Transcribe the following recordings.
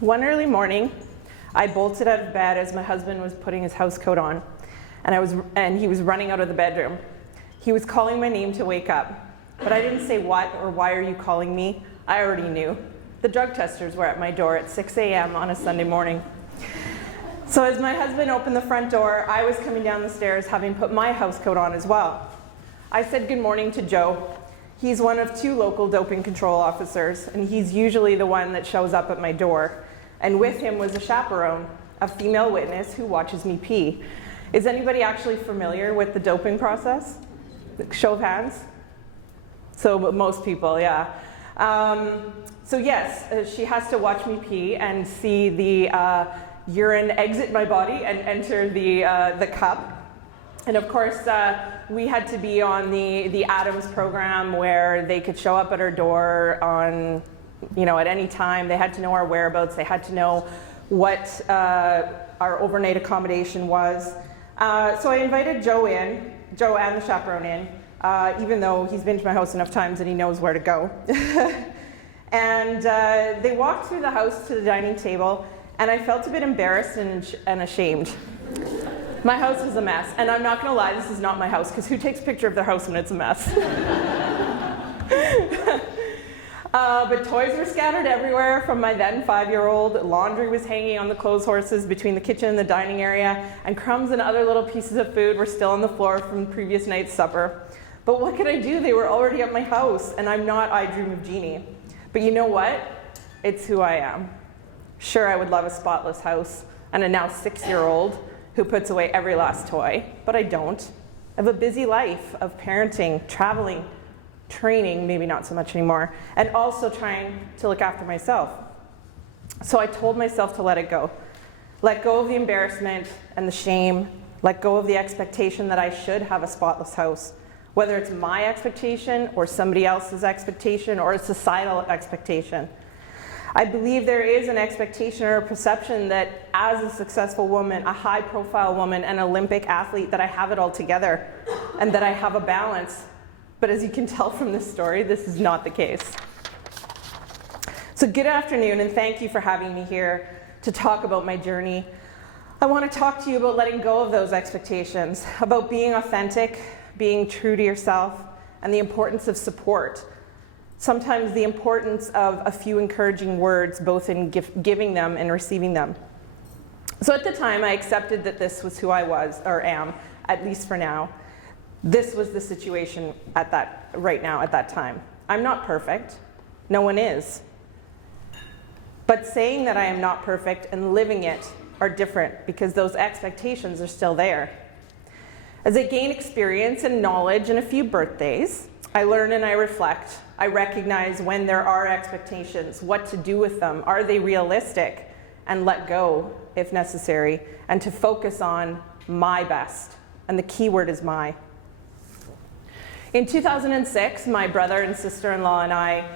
One early morning, I bolted out of bed as my husband was putting his house coat on, and he was running out of the bedroom. He was calling my name to wake up, but I didn't say what or why are you calling me. I already knew. The drug testers were at my door at 6 a.m. on a Sunday morning. So as my husband opened the front door, I was coming down the stairs having put my house coat on as well. I said good morning to Joe. He's one of 2 local doping control officers, and he's usually the one that shows up at my door. And with him was a chaperone, a female witness who watches me pee. Is anybody actually familiar with the doping process? Show of hands? So most people, yeah. So yes, she has to watch me pee and see the urine exit my body and enter the cup. And of course, we had to be on the Adams program where they could show up at our door on, at any time. They had to know our whereabouts. They had to know what our overnight accommodation was. So I invited Joe and the chaperone in, even though he's been to my house enough times that he knows where to go. And they walked through the house to the dining table, and I felt a bit embarrassed and ashamed. My house was a mess, and I'm not gonna lie, this is not my house, because who takes a picture of their house when it's a mess? But toys were scattered everywhere from my then 5-year-old. Laundry was hanging on the clothes horses between the kitchen and the dining area, and crumbs and other little pieces of food were still on the floor from the previous night's supper. But what could I do? They were already at my house, and I'm not I Dream of Jeannie. But you know what? It's who I am. Sure, I would love a spotless house and a now 6-year-old who puts away every last toy, but I don't. I have a busy life of parenting, traveling, training, maybe not so much anymore, and also trying to look after myself. So I told myself to let it go. Let go of the embarrassment and the shame. Let go of the expectation that I should have a spotless house, whether it's my expectation or somebody else's expectation or a societal expectation. I believe there is an expectation or a perception that as a successful woman, a high-profile woman, an Olympic athlete, that I have it all together and that I have a balance. But as you can tell from this story, this is not the case. So good afternoon, and thank you for having me here to talk about my journey. I want to talk to you about letting go of those expectations, about being authentic, being true to yourself, and the importance of support. Sometimes the importance of a few encouraging words, both in giving them and receiving them. So at the time, I accepted that this was who I was, or am, at least for now. This was the situation right now at that time. I'm not perfect. No one is. But saying that I am not perfect and living it are different, because those expectations are still there. As I gain experience and knowledge and a few birthdays, I learn and I reflect. I recognize when there are expectations, what to do with them, are they realistic, and let go if necessary, and to focus on my best. And the key word is my. In 2006, my brother and sister-in-law and I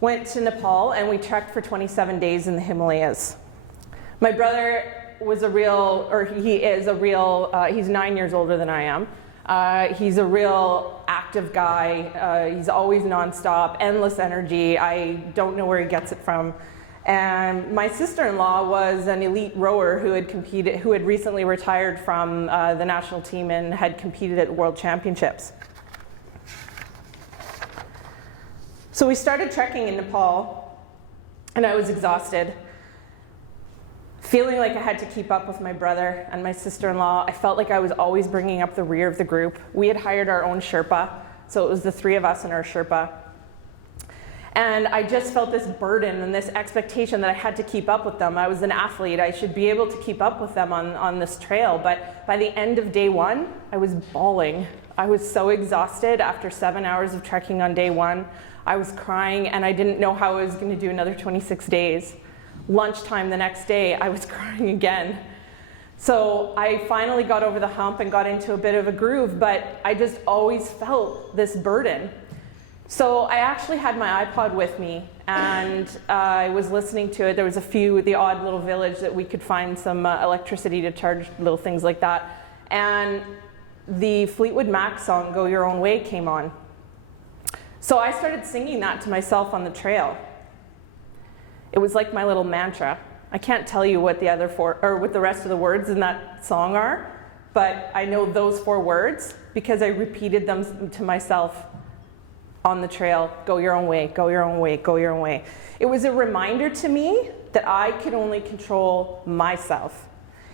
went to Nepal, and we trekked for 27 days in the Himalayas. My brother he's 9 years older than I am. He's a real active guy. He's always nonstop, endless energy. I don't know where he gets it from. And my sister-in-law was an elite rower who had recently retired from the national team and had competed at World Championships. So we started trekking in Nepal, and I was exhausted. Feeling like I had to keep up with my brother and my sister-in-law. I felt like I was always bringing up the rear of the group. We had hired our own Sherpa, so it was the 3 of us and our Sherpa. And I just felt this burden and this expectation that I had to keep up with them. I was an athlete. I should be able to keep up with them on this trail. But by the end of day 1, I was bawling. I was so exhausted after 7 hours of trekking on day 1. I was crying, and I didn't know how I was going to do another 26 days. Lunchtime the next day, I was crying again. So I finally got over the hump and got into a bit of a groove, but I just always felt this burden. So I actually had my iPod with me, and I was listening to it. There was the odd little village that we could find some electricity to charge little things like that. And the Fleetwood Mac song, Go Your Own Way, came on. So I started singing that to myself on the trail. It was like my little mantra. I can't tell you what the other four, or what the rest of the words in that song are, but I know those 4 words because I repeated them to myself on the trail. Go your own way, go your own way, go your own way. It was a reminder to me that I could only control myself.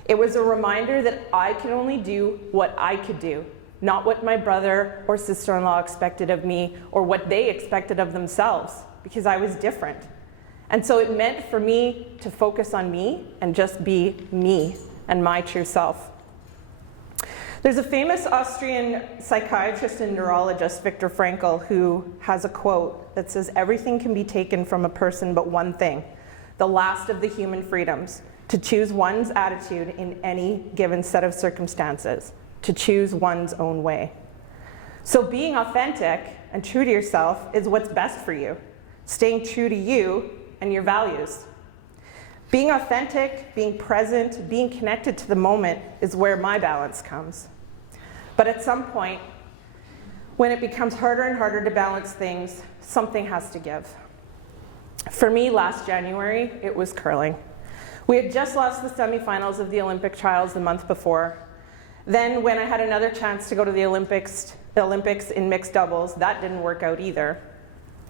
It was a reminder that I could only do what I could do, not what my brother or sister-in-law expected of me or what they expected of themselves, because I was different. And so it meant for me to focus on me and just be me and my true self. There's a famous Austrian psychiatrist and neurologist, Viktor Frankl, who has a quote that says, "Everything can be taken from a person but one thing, the last of the human freedoms, to choose one's attitude in any given set of circumstances, to choose one's own way." So being authentic and true to yourself is what's best for you. Staying true to you and your values. Being authentic, being present, being connected to the moment is where my balance comes. But at some point, when it becomes harder and harder to balance things, something has to give. For me, last January, it was curling. We had just lost the semifinals of the Olympic trials the month before. Then when I had another chance to go to the Olympics in mixed doubles, that didn't work out either.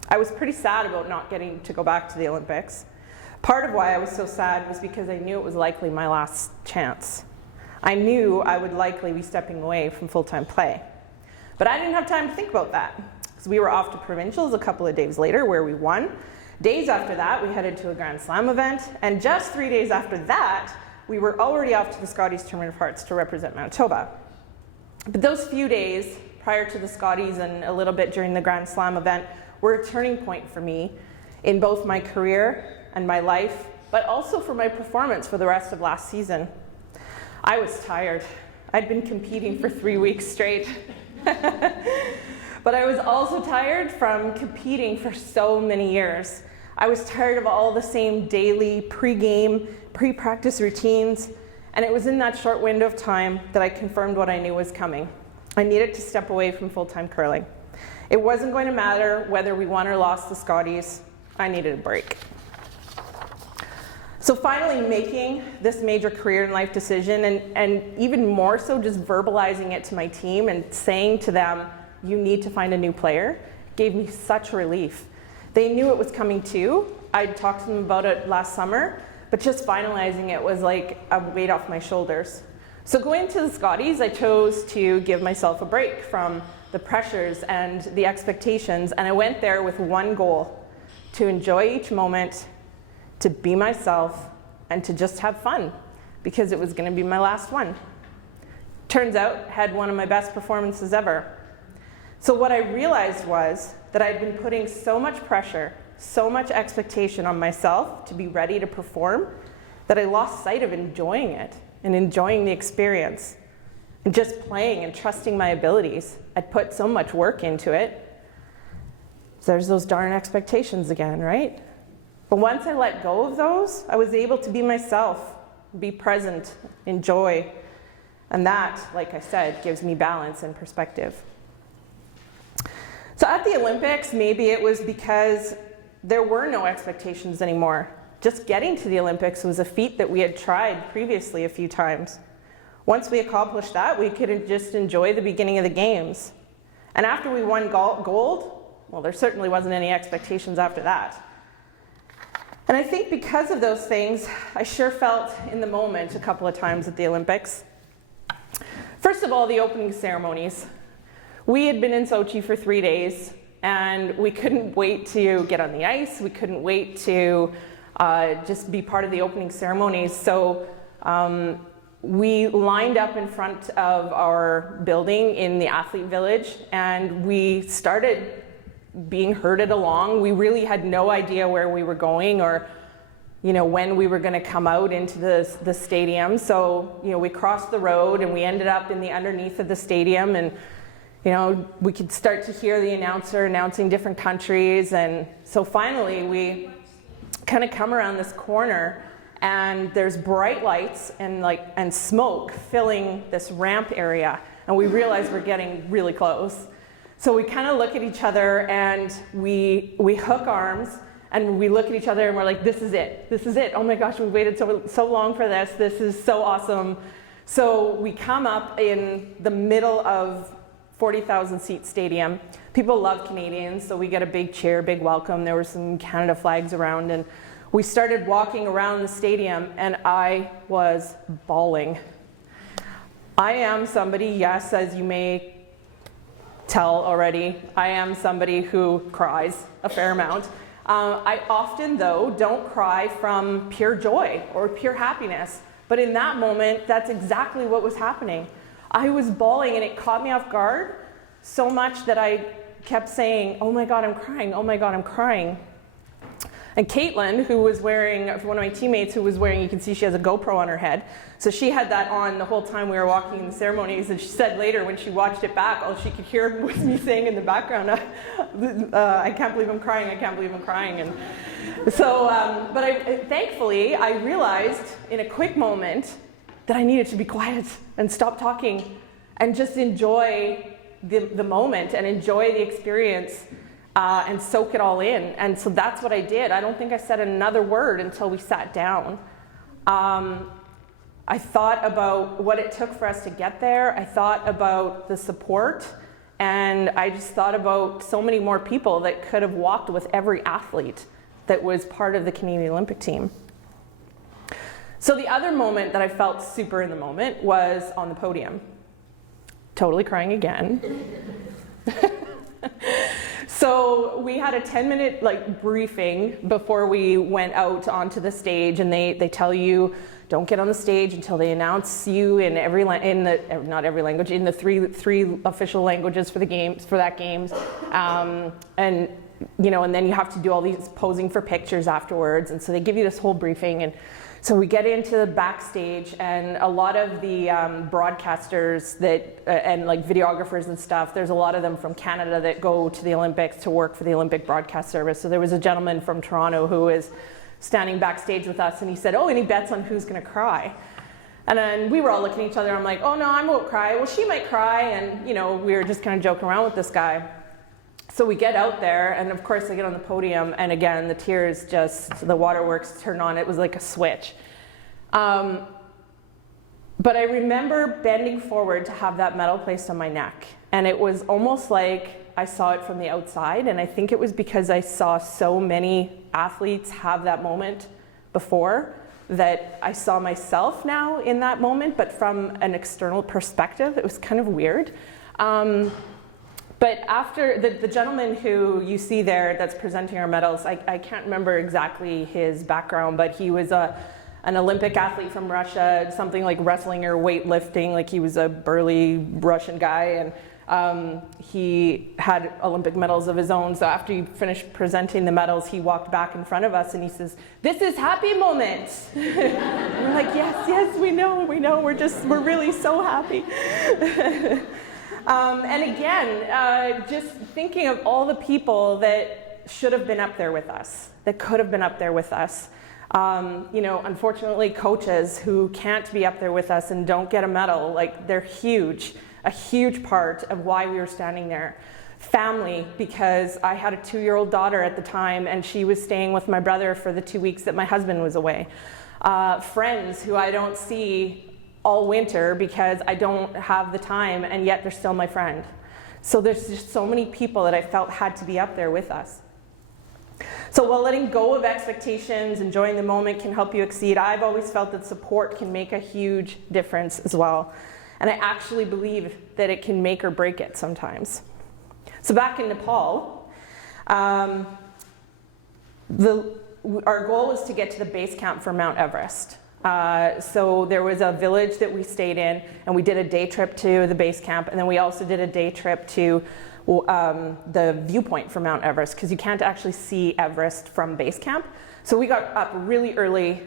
I was pretty sad about not getting to go back to the Olympics. Part of why I was so sad was because I knew it was likely my last chance. I knew I would likely be stepping away from full-time play. But I didn't have time to think about that, because we were off to provincials a couple of days later where we won. Days after that, we headed to a Grand Slam event, and just 3 days after that, we were already off to the Scotties Tournament of Hearts to represent Manitoba. But those few days prior to the Scotties and a little bit during the Grand Slam event were a turning point for me in both my career and my life, but also for my performance for the rest of last season. I was tired. I'd been competing for 3 weeks straight. But I was also tired from competing for so many years. I was tired of all the same daily pre-game, pre-practice routines, and it was in that short window of time that I confirmed what I knew was coming. I needed to step away from full-time curling. It wasn't going to matter whether we won or lost the Scotties. I needed a break. So finally making this major career and life decision, and even more so just verbalizing it to my team and saying to them, you need to find a new player, gave me such relief. They knew it was coming too. I'd talked to them about it last summer, but just finalizing it was like a weight off my shoulders. So going to the Scotties, I chose to give myself a break from the pressures and the expectations, and I went there with one goal: to enjoy each moment, to be myself, and to just have fun, because it was going to be my last one. Turns out, had one of my best performances ever. So what I realized was that I'd been putting so much pressure, so much expectation on myself to be ready to perform, that I lost sight of enjoying it and enjoying the experience and just playing and trusting my abilities. I'd put so much work into it. There's those darn expectations again, right? But once I let go of those, I was able to be myself, be present, enjoy. And that, like I said, gives me balance and perspective. So at the Olympics, maybe it was because there were no expectations anymore. Just getting to the Olympics was a feat that we had tried previously a few times. Once we accomplished that, we could just enjoy the beginning of the games. And after we won gold, well, there certainly wasn't any expectations after that. And I think because of those things, I sure felt in the moment a couple of times at the Olympics. First of all, the opening ceremonies. We had been in Sochi for 3 days, and we couldn't wait to get on the ice. We couldn't wait to just be part of the opening ceremonies. So we lined up in front of our building in the athlete village, and we started being herded along. We really had no idea where we were going or when we were going to come out into the stadium. So we crossed the road and we ended up in the underneath of the stadium, and we could start to hear the announcer announcing different countries. And so finally we kind of come around this corner, and there's bright lights and smoke filling this ramp area, and we realize we're getting really close. So we kind of look at each other and we hook arms, And we look at each other and we're like, this is it. This is it. Oh my gosh, we waited so long for this. This is so awesome. So we come up in the middle of 40,000 seat stadium. People love Canadians, so we get a big cheer, big welcome. There were some Canada flags around, and we started walking around the stadium, and I was bawling. I am somebody, yes, as you may tell already, I am somebody who cries a fair amount. I often, though, don't cry from pure joy or pure happiness. But in that moment, that's exactly what was happening. I was bawling, and it caught me off guard so much that I kept saying, oh my God, I'm crying. Oh my God, I'm crying. And Caitlin, who was wearing, one of my teammates who was wearing, you can see she has a GoPro on her head. So she had that on the whole time we were walking in the ceremonies. And she said later when she watched it back, all she could hear was me saying in the background, I can't believe I'm crying, I can't believe I'm crying. And so, thankfully, I realized in a quick moment that I needed to be quiet and stop talking and just enjoy the moment and enjoy the experience. And soak it all in. And so that's what I did. I don't think I said another word until we sat down. I thought about what it took for us to get there. I thought about the support. And I just thought about so many more people that could have walked with every athlete that was part of the Canadian Olympic team. So the other moment that I felt super in the moment was on the podium. Totally crying again. So we had a 10-minute briefing before we went out onto the stage, and they tell you don't get on the stage until they announce you in not every language, in the three official languages for the games, for that games, and then you have to do all these posing for pictures afterwards, and so they give you this whole briefing. And so we get into the backstage, and a lot of the broadcasters and videographers and stuff, there's a lot of them from Canada that go to the Olympics to work for the Olympic Broadcast Service. So there was a gentleman from Toronto who was standing backstage with us, and he said, oh, any bets on who's gonna cry? And then we were all looking at each other. I'm like, oh no, I won't cry. Well, she might cry. And we were just kind of joking around with this guy. So we get out there, and of course I get on the podium, and again, the tears the waterworks turned on. It was like a switch. But I remember bending forward to have that medal placed on my neck. And it was almost like I saw it from the outside, and I think it was because I saw so many athletes have that moment before that I saw myself now in that moment, but from an external perspective. It was kind of weird. But after the gentleman who you see there that's presenting our medals, I can't remember exactly his background, but he was an Olympic athlete from Russia, something like wrestling or weightlifting, like he was a burly Russian guy, and he had Olympic medals of his own. So after he finished presenting the medals, he walked back in front of us and he says, "This is happy moment." We're like, yes, we know, we're really so happy. And again, just thinking of all the people that should have been up there with us, that could have been up there with us. Unfortunately, coaches who can't be up there with us and don't get a medal, they're a huge part of why we were standing there. Family, because I had a 2-year-old daughter at the time, and she was staying with my brother for the 2 weeks that my husband was away. Friends who I don't see all winter because I don't have the time, and yet they're still my friend. So there's just so many people that I felt had to be up there with us. So while letting go of expectations, enjoying the moment can help you exceed, I've always felt that support can make a huge difference as well. And I actually believe that it can make or break it sometimes. So back in Nepal, our goal was to get to the base camp for Mount Everest. So there was a village that we stayed in, and we did a day trip to the base camp, and then we also did a day trip to the viewpoint for Mount Everest, because you can't actually see Everest from base camp. So we got up really early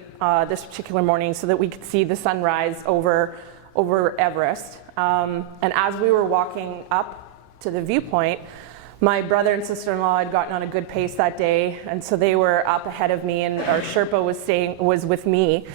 this particular morning so that we could see the sunrise over Everest. And as we were walking up to the viewpoint, my brother and sister-in-law had gotten on a good pace that day, and so they were up ahead of me, and our Sherpa was with me.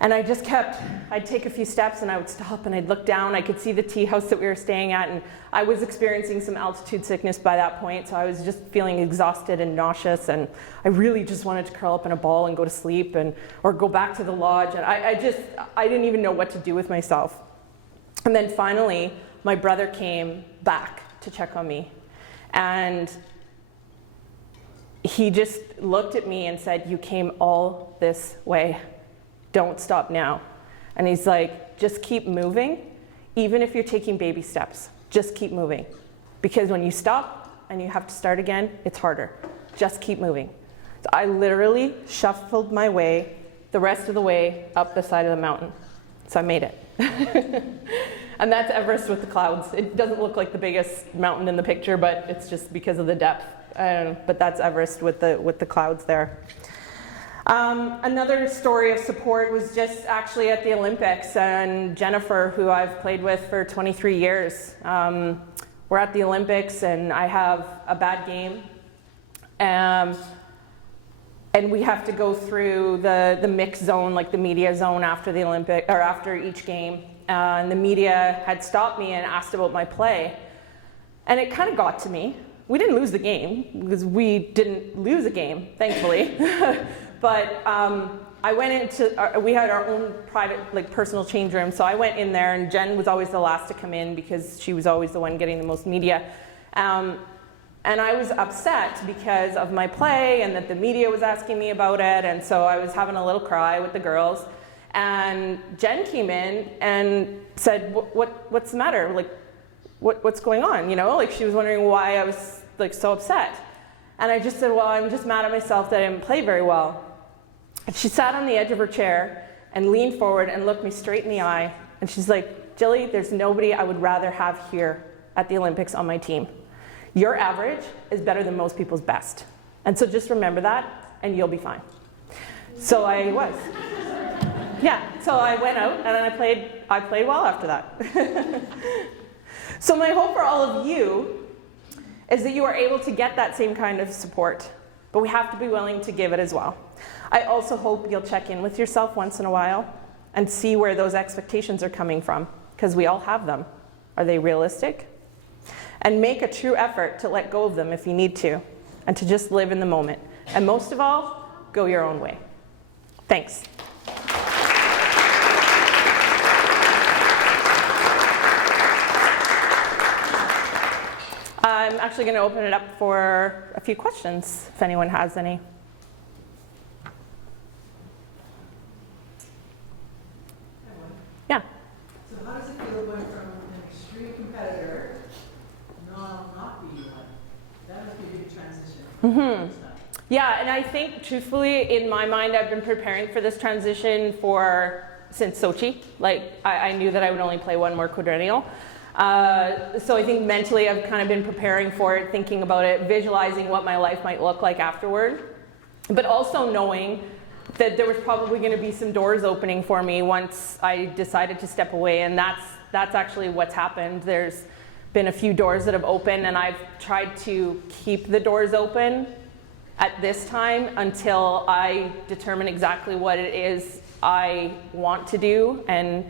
And I just kept, I'd take a few steps and I would stop and I'd look down. I could see the tea house that we were staying at, and I was experiencing some altitude sickness by that point, so I was just feeling exhausted and nauseous, and I really just wanted to curl up in a ball and go to sleep or go back to the lodge. And I didn't even know what to do with myself. And then finally, my brother came back to check on me, and he just looked at me and said, "You came all this way. Don't stop now." And he's like, "Just keep moving. Even if you're taking baby steps, just keep moving. Because when you stop and you have to start again, it's harder. Just keep moving." So I literally shuffled my way the rest of the way up the side of the mountain. So I made it. And that's Everest with the clouds. It doesn't look like the biggest mountain in the picture, but it's just because of the depth. But that's Everest with the clouds there. Another story of support was just actually at the Olympics, and Jennifer, who I've played with for 23 years. We're at the Olympics and I have a bad game. And we have to go through the mix zone, like the media zone after the Olympic, or after each game. And the media had stopped me and asked about my play. And it kind of got to me. We didn't lose the game, because we didn't lose a game, thankfully. But I went into, we had our own private, like personal change room. So I went in there, and Jen was always the last to come in because she was always the one getting the most media. And I was upset because of my play and that the media was asking me about it. And so I was having a little cry with the girls. And Jen came in and said, what's the matter? Like, what's going on? You know, like she was wondering why I was like so upset. And I just said, well, I'm just mad at myself that I didn't play very well. And she sat on the edge of her chair and leaned forward and looked me straight in the eye. And she's like, "Jilly, there's nobody I would rather have here at the Olympics on my team. Your average is better than most people's best. And so just remember that and you'll be fine." So I was. Yeah, so I went out and I played well after that. So my hope for all of you is that you are able to get that same kind of support, but we have to be willing to give it as well. I also hope you'll check in with yourself once in a while and see where those expectations are coming from, because we all have them. Are they realistic? And make a true effort to let go of them if you need to, and to just live in the moment. And most of all, go your own way. Thanks. I'm actually going to open it up for a few questions, if anyone has any. Yeah. So how does it feel going from an extreme competitor, not being one? That must be a big transition. Mm-hmm. Yeah, and I think, truthfully, in my mind, I've been preparing for this transition since Sochi. Like, I knew that I would only play one more quadrennial. So I think mentally I've kind of been preparing for it, thinking about it, visualizing what my life might look like afterward, but also knowing that there was probably going to be some doors opening for me once I decided to step away, and that's actually what's happened. There's been a few doors that have opened, and I've tried to keep the doors open at this time until I determine exactly what it is I want to do and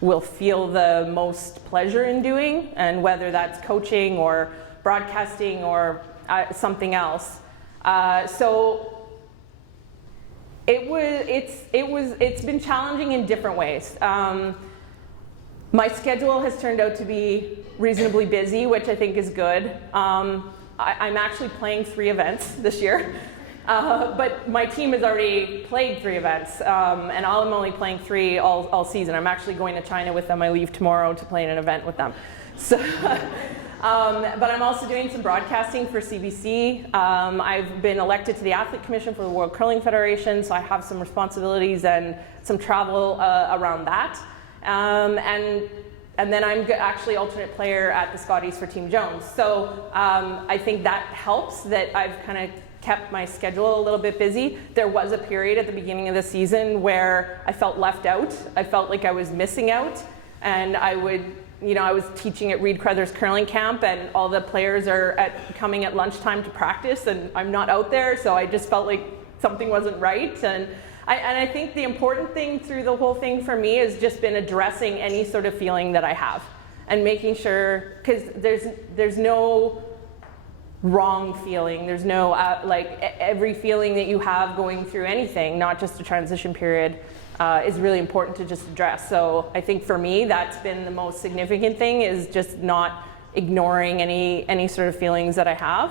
will feel the most pleasure in doing, and whether that's coaching or broadcasting or something else. So it's been challenging in different ways. My schedule has turned out to be reasonably busy, which I think is good. I'm actually playing 3 events this year. But my team has already played 3 events, and I'm only playing 3 all season. I'm actually going to China with them. I leave tomorrow to play in an event with them. So, but I'm also doing some broadcasting for CBC. I've been elected to the Athlete Commission for the World Curling Federation, so I have some responsibilities and some travel around that. And then I'm actually alternate player at the Scotties for Team Jones. So I think that helps, that I've kind of kept my schedule a little bit busy. There was a period at the beginning of the season where I felt left out. I felt like I was missing out, and I was teaching at Reed Crothers Curling Camp, and all the players are coming at lunchtime to practice, and I'm not out there, so I just felt like something wasn't right. And And I think the important thing through the whole thing for me has just been addressing any sort of feeling that I have and making sure, because there's no wrong feeling. There's no, every feeling that you have going through anything, not just a transition period, is really important to just address. So I think for me, that's been the most significant thing, is just not ignoring any sort of feelings that I have.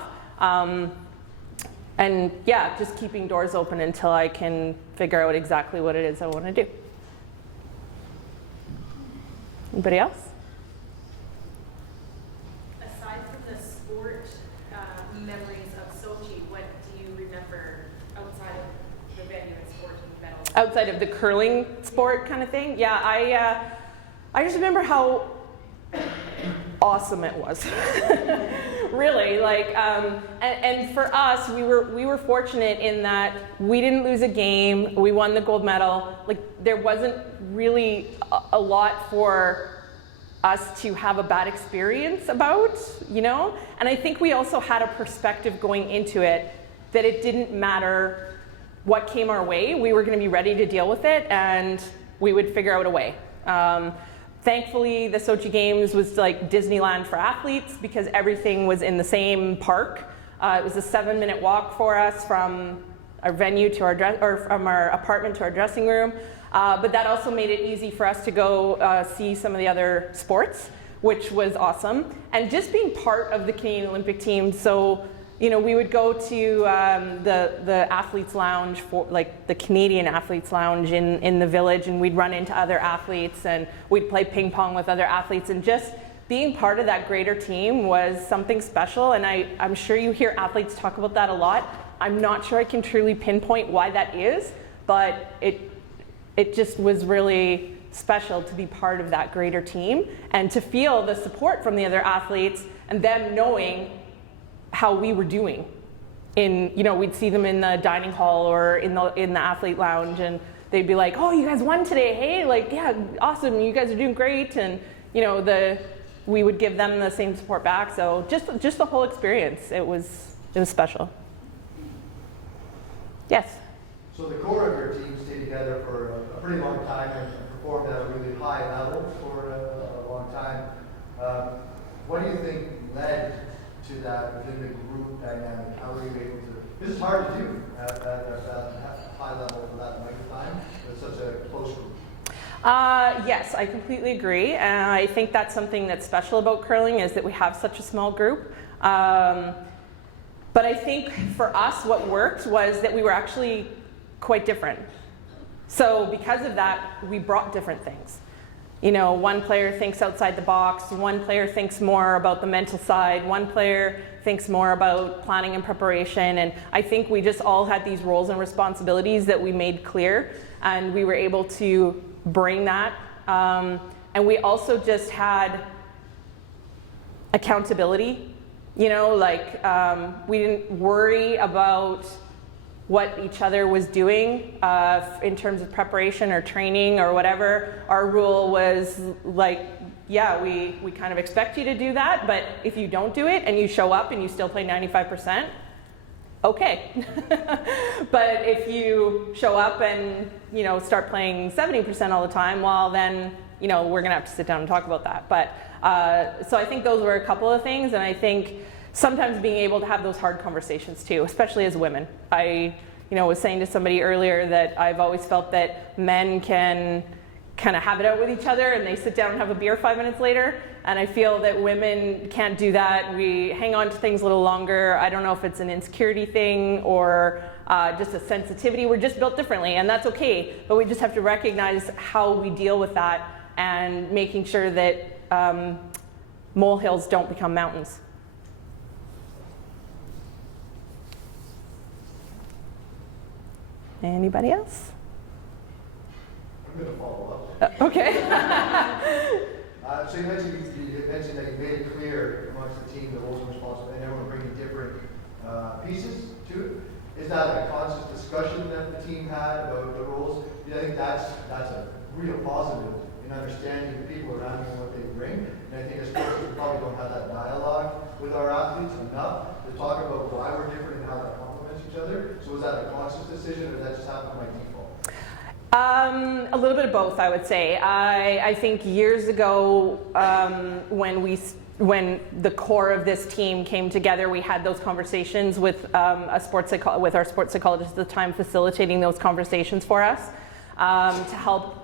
And yeah, just keeping doors open until I can figure out exactly what it is I want to do. Anybody else? Aside from the sport memories of Sochi, what do you remember outside of the venue and sporting medals? Outside of the curling sport kind of thing? Yeah, I just remember how awesome it was. Really, and for us, we were fortunate in that we didn't lose a game. We won the gold medal. Like, there wasn't really a lot for us to have a bad experience about, you know? And I think we also had a perspective going into it that it didn't matter what came our way. We were going to be ready to deal with it, and we would figure out a way. Thankfully, the Sochi Games was like Disneyland for athletes because everything was in the same park. It was a 7-minute walk for us from our venue to our from our apartment to our dressing room. But that also made it easy for us to go see some of the other sports, which was awesome. And just being part of the Canadian Olympic team, so you know, we would go to the athletes lounge, for like the Canadian athletes lounge in the village, and we'd run into other athletes and we'd play ping pong with other athletes, and just being part of that greater team was something special. And I'm sure you hear athletes talk about that a lot. I'm not sure I can truly pinpoint why that is, but it just was really special to be part of that greater team and to feel the support from the other athletes and them knowing how we were doing. You know, we'd see them in the dining hall or in the athlete lounge, and they'd be like, "Oh, you guys won today, hey? Like, yeah, awesome, you guys are doing great." And you know, we would give them the same support back. So just the whole experience, it was special. Yes. So the core of your team stayed together for a pretty long time and performed at a really high level for a long time. What do you think led to that within the group dynamic? How were you able to? This is hard to do at that high level for that length of time with such a close group. Yes, I completely agree. And I think that's something that's special about curling, is that we have such a small group. But I think for us, what worked was that we were actually quite different. So because of that, we brought different things. You know, one player thinks outside the box, one player thinks more about the mental side, one player thinks more about planning and preparation, and I think we just all had these roles and responsibilities that we made clear, and we were able to bring that. And we also just had accountability, you know, like we didn't worry about what each other was doing in terms of preparation or training or whatever. Our rule was like, yeah, we kind of expect you to do that, but if you don't do it and you show up and you still play 95%, okay. But if you show up and, you know, start playing 70% all the time, well then, you know, we're gonna have to sit down and talk about that. But so I think those were a couple of things, and I think sometimes being able to have those hard conversations too, especially as women. I was saying to somebody earlier that I've always felt that men can kind of have it out with each other and they sit down and have a beer 5 minutes later, and I feel that women can't do that. We hang on to things a little longer. I don't know if it's an insecurity thing or just a sensitivity. We're just built differently, and that's okay, but we just have to recognize how we deal with that and making sure that molehills don't become mountains. Anybody else? I'm going to follow up. Okay. So you mentioned that you made it clear amongst the team the roles and responsibilities, and everyone bringing different pieces to it. Is that a conscious discussion that the team had about the roles? I think that's a real positive in understanding the people around you and what they bring. And I think as coaches, we probably don't have that dialogue with our athletes enough to talk about why we're different and how that complements each other. So was that a conscious decision, or did that just happen by default? A little bit of both, I would say. I think years ago, when the core of this team came together, we had those conversations with with our sports psychologist at the time, facilitating those conversations for us to help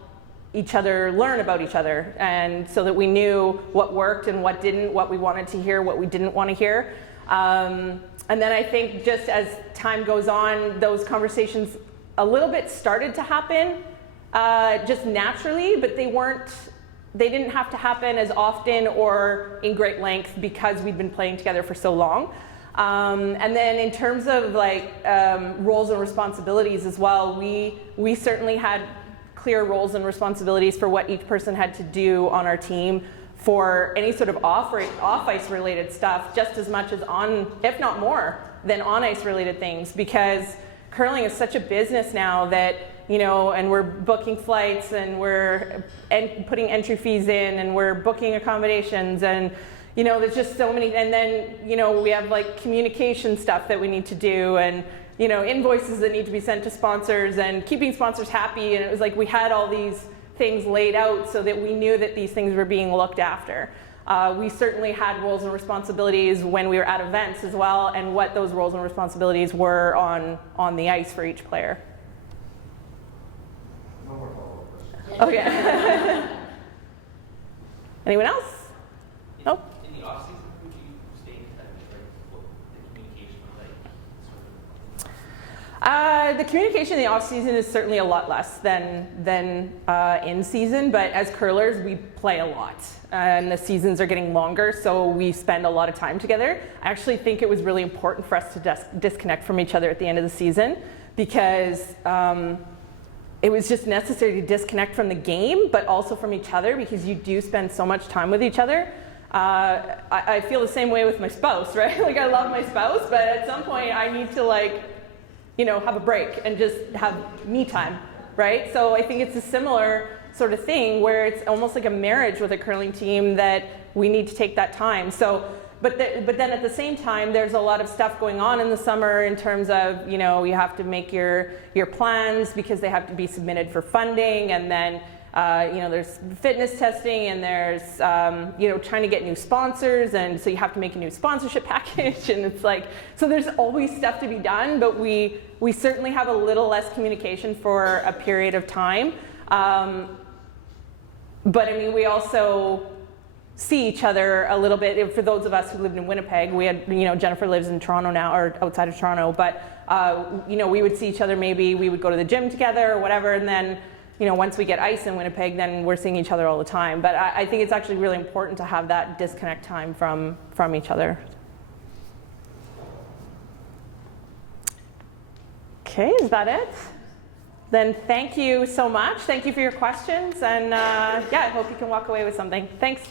each other learn about each other, and so that we knew what worked and what didn't, what we wanted to hear, what we didn't want to hear. And then I think just as time goes on, those conversations a little bit started to happen just naturally, but they didn't have to happen as often or in great length because we'd been playing together for so long. And then in terms of like roles and responsibilities as well, we certainly had clear roles and responsibilities for what each person had to do on our team for any sort of off-ice related stuff, just as much as on, if not more, than on-ice related things, because curling is such a business now that, you know, and we're booking flights and we're putting entry fees in and we're booking accommodations and, you know, there's just so many, and then, you know, we have like communication stuff that we need to do and, you know, invoices that need to be sent to sponsors and keeping sponsors happy, and it was like we had all these things laid out so that we knew that these things were being looked after. We certainly had roles and responsibilities when we were at events as well, and what those roles and responsibilities were on the ice for each player. No more follow-up questions. Okay. Anyone else? Nope. In the off season, would you stay in touch with what the communication was like? The communication in the off season is certainly a lot less than in season, but as curlers we play a lot, and the seasons are getting longer, so we spend a lot of time together. I actually think it was really important for us to disconnect from each other at the end of the season, because it was just necessary to disconnect from the game, but also from each other, because you do spend so much time with each other. I feel the same way with my spouse, right? Like, I love my spouse, but at some point I need to, like, you know, have a break and just have me time, right? So I think it's a similar sort of thing where it's almost like a marriage with a curling team, that we need to take that time. So, but then at the same time, there's a lot of stuff going on in the summer in terms of, you know, you have to make your plans because they have to be submitted for funding, and then you know, there's fitness testing, and there's you know, trying to get new sponsors, and so you have to make a new sponsorship package, and it's like, so there's always stuff to be done, but we certainly have a little less communication for a period of time. But I mean, we also see each other a little bit. For those of us who lived in Winnipeg, we had, you know, Jennifer lives in Toronto now, or outside of Toronto, but you know, we would see each other, maybe we would go to the gym together or whatever, and then, you know, once we get ice in Winnipeg, then we're seeing each other all the time. But I think it's actually really important to have that disconnect time from each other. Okay, is that it? Then thank you so much. Thank you for your questions, and yeah, I hope you can walk away with something. Thanks.